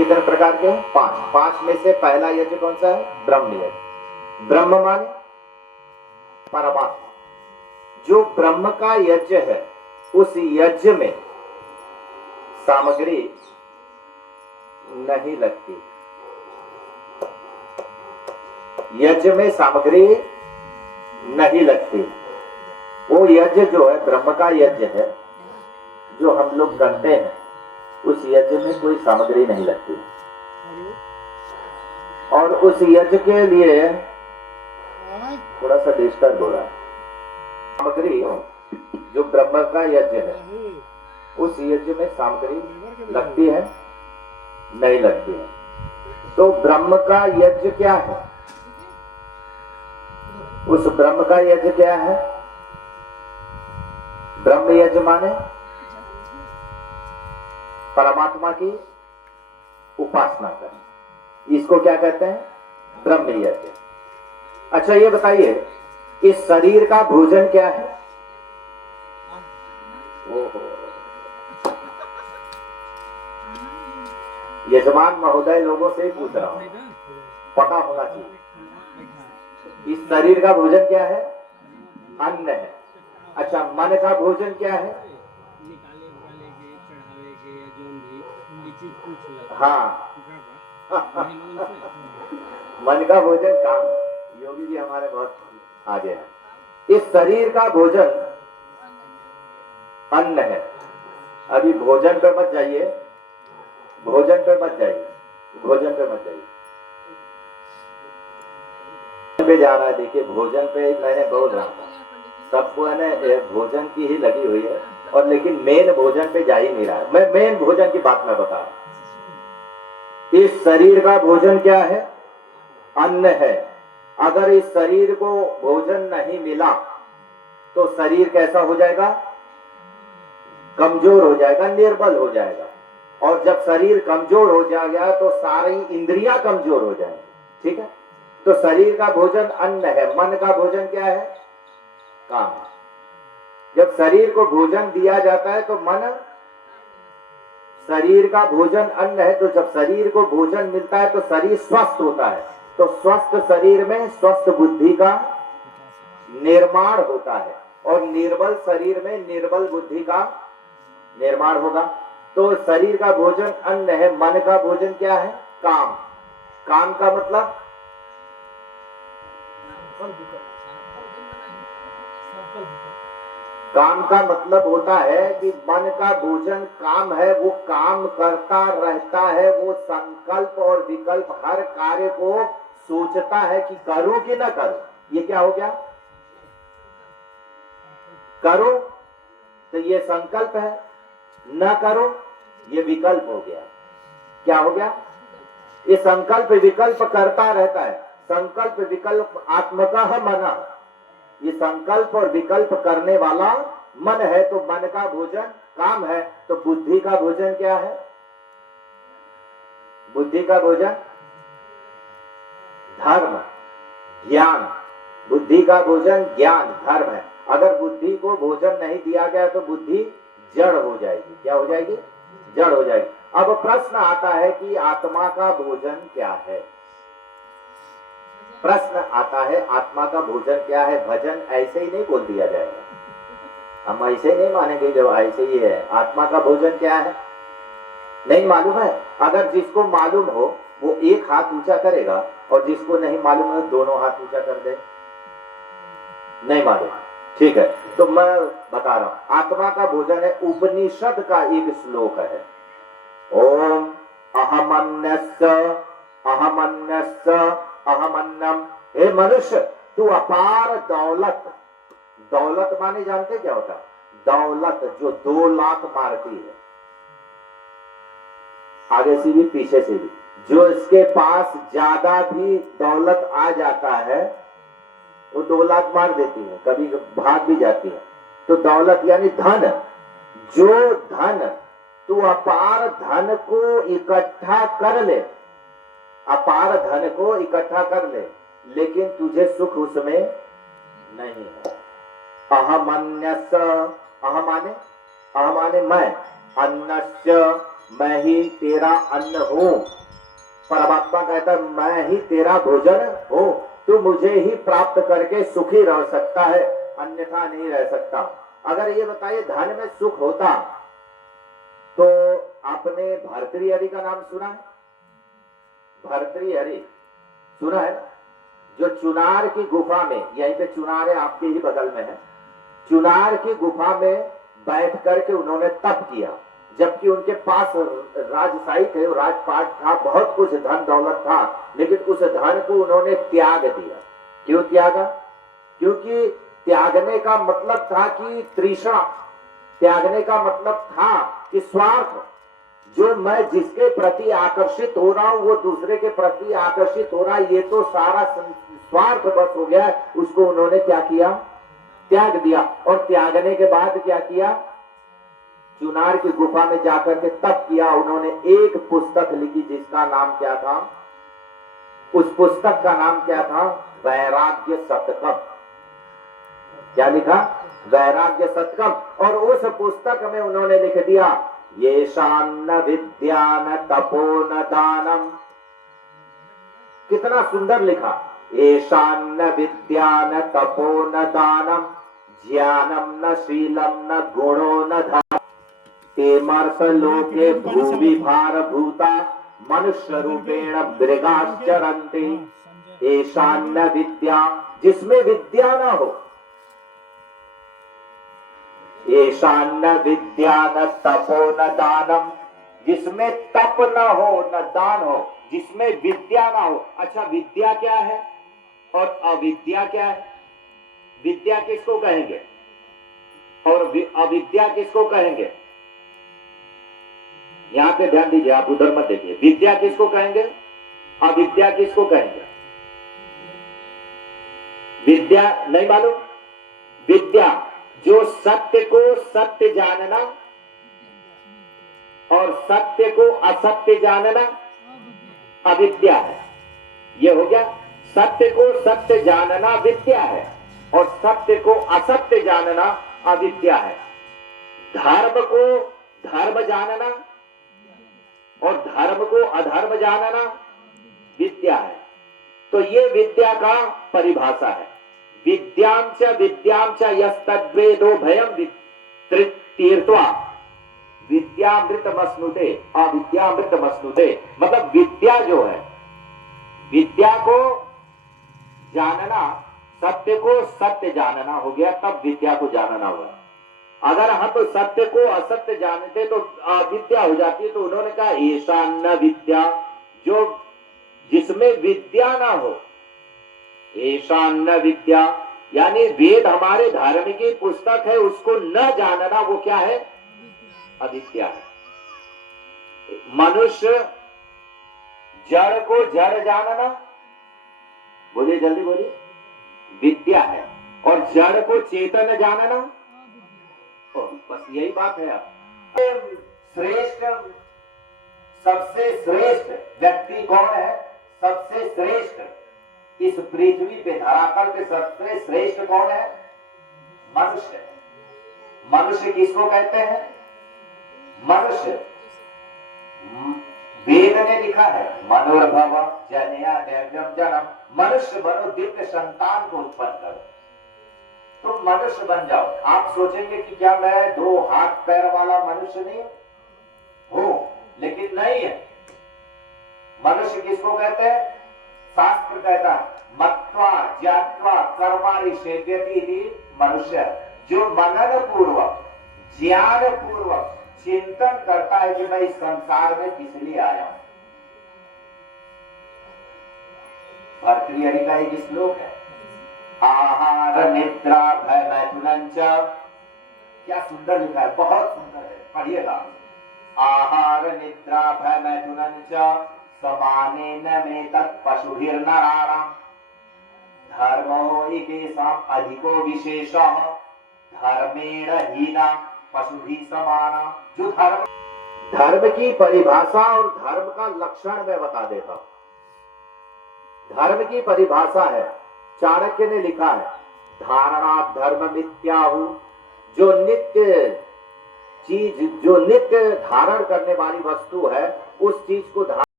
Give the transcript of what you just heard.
कितने प्रकार के हैं? 5। 5 में से पहला यज्ञ कौन सा है? ब्रह्म यज्ञ। ब्रह्म माने परमात्मा। जो ब्रह्म का यज्ञ है उस यज्ञ में सामग्री नहीं लगती। यज्ञ में सामग्री नहीं लगती। वो यज्ञ जो है ब्रह्म का यज्ञ है, जो हम लोग करते हैं, उस यज्ञ में कोई सामग्री नहीं लगती। और उस यज्ञ के लिए थोड़ा सा डिस्टर्ब हो रहा है। सामग्री जो ब्रह्म का यज्ञ है उस यज्ञ में सामग्री लगती है? नहीं लगती है। तो ब्रह्म का यज्ञ क्या है? उस ब्रह्म का यज्ञ क्या है? ब्रह्म यज्ञ माने परमात्मा की उपासना करना। इसको क्या कहते हैं? ब्रह्म यज्ञ। अच्छा ये बताइए, इस शरीर का भोजन क्या है? यजमान महोदय लोगों से ही पूछ रहा हूं, पता होना चाहिए। इस शरीर का भोजन क्या है? अन्न है। अच्छा, मन का भोजन क्या है? हाँ मन का भोजन काम है। योगी जी हमारे बहुत आगे हैं। इस शरीर का भोजन अन्न है। अभी भोजन पे मत जाइए, भोजन पे मत जाइए, भोजन पे मत जाइए, पे जा रहा है। देखिए भोजन पे मैंने बोल रहा था, सबको है भोजन की ही लगी हुई है, और लेकिन मेन भोजन पे जा ही नहीं रहा है। मैं मेन भोजन की बात में बता रहा हूं। इस शरीर का भोजन क्या है? अन्न है। अगर इस शरीर को भोजन नहीं मिला तो शरीर कैसा हो जाएगा? कमजोर हो जाएगा, निर्बल हो जाएगा। और जब शरीर कमजोर हो जाएगा तो सारी इंद्रियां कमजोर हो जाएंगी। ठीक है? तो शरीर का भोजन अन्न है। मन का भोजन क्या है? काम। जब शरीर को भोजन दिया जाता है तो मन, शरीर का भोजन अन्न है, तो जब शरीर को भोजन मिलता है तो शरीर स्वस्थ होता है। तो स्वस्थ शरीर में स्वस्थ बुद्धि का निर्माण होता है, और निर्बल शरीर में निर्बल बुद्धि का निर्माण होगा। तो शरीर का भोजन अन्न है। मन का भोजन क्या है? काम। काम का मतलब काम का मतलब होता है कि मन का भोजन काम है। वो काम करता रहता है, वो संकल्प और विकल्प हर कार्य को सोचता है कि करूं कि ना करूं। ये क्या हो गया? करो तो ये संकल्प है, न करो ये विकल्प हो गया। क्या हो गया? ये संकल्प विकल्प करता रहता है। संकल्प विकल्प आत्मकः मना। ये संकल्प और विकल्प करने वाला मन है। तो मन का भोजन काम है। तो बुद्धि का भोजन क्या है? बुद्धि का भोजन धर्म, ज्ञान। बुद्धि का भोजन ज्ञान, धर्म है। अगर बुद्धि को भोजन नहीं दिया गया तो बुद्धि जड़ हो जाएगी। क्या हो जाएगी? जड़ हो जाएगी। अब प्रश्न आता है कि आत्मा का भोजन क्या है? प्रश्न आता है आत्मा का भोजन क्या है? भजन ऐसे ही नहीं बोल दिया जाएगा। हम ऐसे नहीं मानेंगे जब ऐसे ही है। आत्मा का भोजन क्या है? नहीं मालूम है। अगर जिसको मालूम हो वो एक हाथ ऊंचा करेगा, और जिसको नहीं मालूम है दोनों हाथ ऊंचा कर दे। नहीं मालूम, ठीक है। तो मैं बता रहा हूं, आत्मा का भोजन है। उपनिषद का एक श्लोक है, ओम अहमन्यस्य अहमन्यस्य अहमन्नम। हे मनुष्य, तू अपार दौलत। दौलत माने जानते क्या होता? दौलत जो 2 लाख मारती है, आगे से भी पीछे से भी। जो इसके पास ज्यादा भी दौलत आ जाता है वो 2 लाख मार देती है, कभी भाग भी जाती है। तो दौलत यानी धन। जो धन, तू अपार धन को इकट्ठा कर ले, अपार धन को इकट्ठा कर ले, लेकिन तुझे सुख उसमें नहीं है। अहमन्यस्य, अह माने मैं, अन्नस्य मैं ही तेरा अन्न हूं। परमात्मा कहता है मैं ही तेरा भोजन हूं, तू मुझे ही प्राप्त करके सुखी रह सकता है, अन्यथा नहीं रह सकता। अगर ये बताइए धन में सुख होता तो आपने भर्तृहरि का नाम सुना है? भर्तृहरि सुना है? जो चुनार की गुफा में, यहीं पे चुनार है आपके ही बगल में है, चुनार की गुफा में बैठ करके उन्होंने तप किया, जबकि उनके पास राजशाही थे, राजपाट था, बहुत कुछ धन दौलत था, लेकिन उस धन को उन्होंने त्याग दिया। क्यों त्यागा? क्योंकि त्यागने का मतलब था कि तृष्णा, त्यागने का मतलब था कि स्वार्थ, जो मैं जिसके प्रति आकर्षित हो रहा हूं वो दूसरे के प्रति आकर्षित हो रहा है, ये तो सारा स्वार्थ बस हो गया है। उसको उन्होंने क्या किया? त्याग दिया। और त्यागने के बाद क्या किया? चुनार की गुफा में जाकर के तप किया। उन्होंने एक पुस्तक लिखी जिसका नाम क्या था? उस पुस्तक का नाम क्या था? वैराग्य शतकम। क्या लिखा? वैराग्य शतकम। और उस पुस्तक में उन्होंने लिख दिया ये शान्न विद्या न तपो न दानम। कितना सुंदर लिखा, येषान्न विद्या न तपो न दानम ज्ञानम न शीलम न गुणो न धर्म तेमर्थ लोके भूवि भार भूता मनुष्य रूपेण मृगाश्चरन्ति। येषान्न विद्या, जिसमें विद्या न हो, येषान्न विद्या न तपो न दानम, जिसमें तप न हो न दान हो, जिसमें विद्या ना हो। अच्छा विद्या क्या है और अविद्या क्या है? विद्या किसको कहेंगे और अविद्या किसको कहेंगे? यहां पे ध्यान दीजिए, आप उधर मत देखिए। विद्या किसको कहेंगे, अविद्या किसको कहेंगे? विद्या नहीं मालूम? विद्या जो सत्य को सत्य जानना और सत्य को असत्य जानना अविद्या है। ये हो गया, सत्य को सत्य जानना विद्या है और सत्य को असत्य जानना अविद्या है। धर्म को धर्म जानना और धर्म को अधर्म जानना विद्या है। तो ये विद्या का परिभाषा है। विद्यां च यस्तद्वेदो भयं तीर्थवा विद्यामृतमश्नुते अविद्यामृतमश्नुते। मतलब विद्या जो है, विद्या को जानना, सत्य को सत्य जानना हो गया, तब विद्या को जानना हुआ। अगर हम तो सत्य को असत्य जानते तो अविद्या हो जाती है। तो उन्होंने कहा ऐसा न विद्या, जो जिसमें विद्या ना हो, ऐसा न विद्या, यानी वेद हमारे धर्म की पुस्तक है, उसको न जानना वो क्या है? अविद्या है। मनुष्य जड़ को जड़ जानना, बोलिए जल्दी बोलिए, विद्या है। और जड़ को चेतन जानना, बस यही बात है। श्रेष्ठ, सबसे श्रेष्ठ व्यक्ति कौन है? सबसे श्रेष्ठ इस पृथ्वी पे, धरातल पे सबसे श्रेष्ठ कौन है? मनुष्य। मनुष्य किसको कहते हैं? मनुष्य, वेद ने लिखा है मनोर्भव जनया दैव्यम जन्म, मनुष्य बनो दिव्य संतान को उत्पन्न करो। तुम मनुष्य बन जाओ। आप सोचेंगे कि क्या मैं 2 हाथ पैर वाला मनुष्य नहीं हूं? लेकिन नहीं है। मनुष्य किसको कहते हैं? शास्त्र कहता है मत्वा ज्ञात्वा कर्माणि सेव्यति मनुष्य, जो मनन पूर्वक ज्ञान पूर्वक चिंतन करता है कि मैं इस संसार में किस लिए आया हूं। भर्तृहरि का एक श्लोक है, आहार निद्रा भय मैथुनं च। क्या सुंदर लिखा है, बहुत सुंदर है, पढ़िएगा। आहार निद्रा भय मैथुनं च समानेन मेतत् पशुभिर्नराणाम् धर्मो एकेषाम् अधिको विशेषः धर्मेण हीना पशुभिः समाना। जो धर्म की परिभाषा और धर्म का लक्षण मैं बता देता हूं। धर्म की परिभाषा है, चाणक्य ने लिखा है, धारणा धर्म मिथ्याहु, जो नित्य चीज जो नित्य धारण करने वाली वस्तु है उस चीज को धारण